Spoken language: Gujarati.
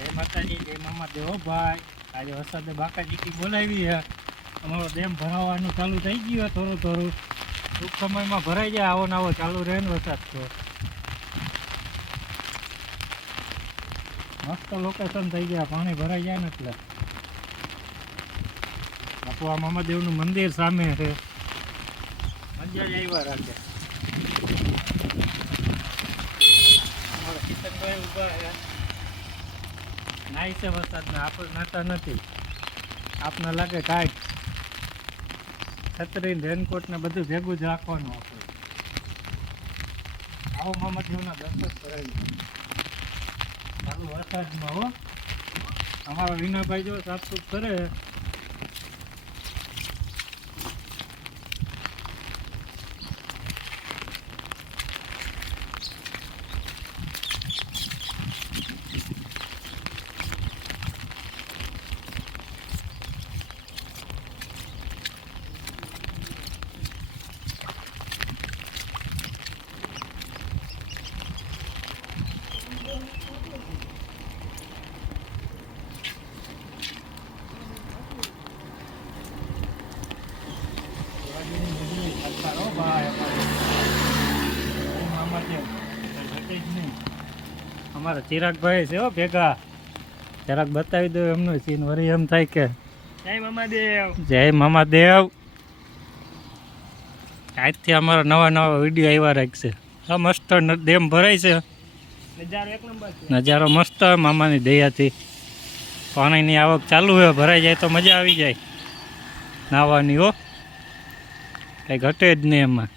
જય માતાજી, જય મામા દેવો ભાઈ. આજે વરસાદે બાકાજીકી બોલાવી છે. અમારો ડેમ ભરાવાનું ચાલુ થઈ ગયું થોડું થોડું. ટૂંક સમયમાં ભરાઈ જાય. આવો ને આવો ચાલુ રહે ને વરસાદ તો. મસ્ત લોકેશન થઈ ગયા, પાણી ભરાઈ જાય ને એટલે. બાપુ આ મામાદેવનું મંદિર સામે છે. મજા જ આવ્યા રાખે. અમારા કિશનભાઈ ઊભા છે. નાય છે વરસાદના, આપણે નાતા નથી. આપને લાગે કાંઈક છત્રી રેનકોટ ને બધું ભેગું જ રાખવાનું આપણે. આવો મામાદેવના દર્શન કરાવી ચાલુ વરસાદમાં હો. અમારા વિનાભાઈ જો સાફસૂફ કરે. અમારા ચિરાગભાઈ છે હો ભેગા. જરાક બતાવી દો એમનો સીન. વળી એમ થાય કે જય મામાદેવ, જય મામાદેવ. આજથી અમારા નવા નવા વિડીયો આવ્યા રાખશે. મસ્ત ડેમ ભરાય છે. નજારો એક નંબર છે. નજારો મસ્ત મામાની દયાથી. પાણીની આવક ચાલુ હોય, ભરાઈ જાય તો મજા આવી જાય નાહવાની હો. કંઈ ઘટે જ નહીં એમાં.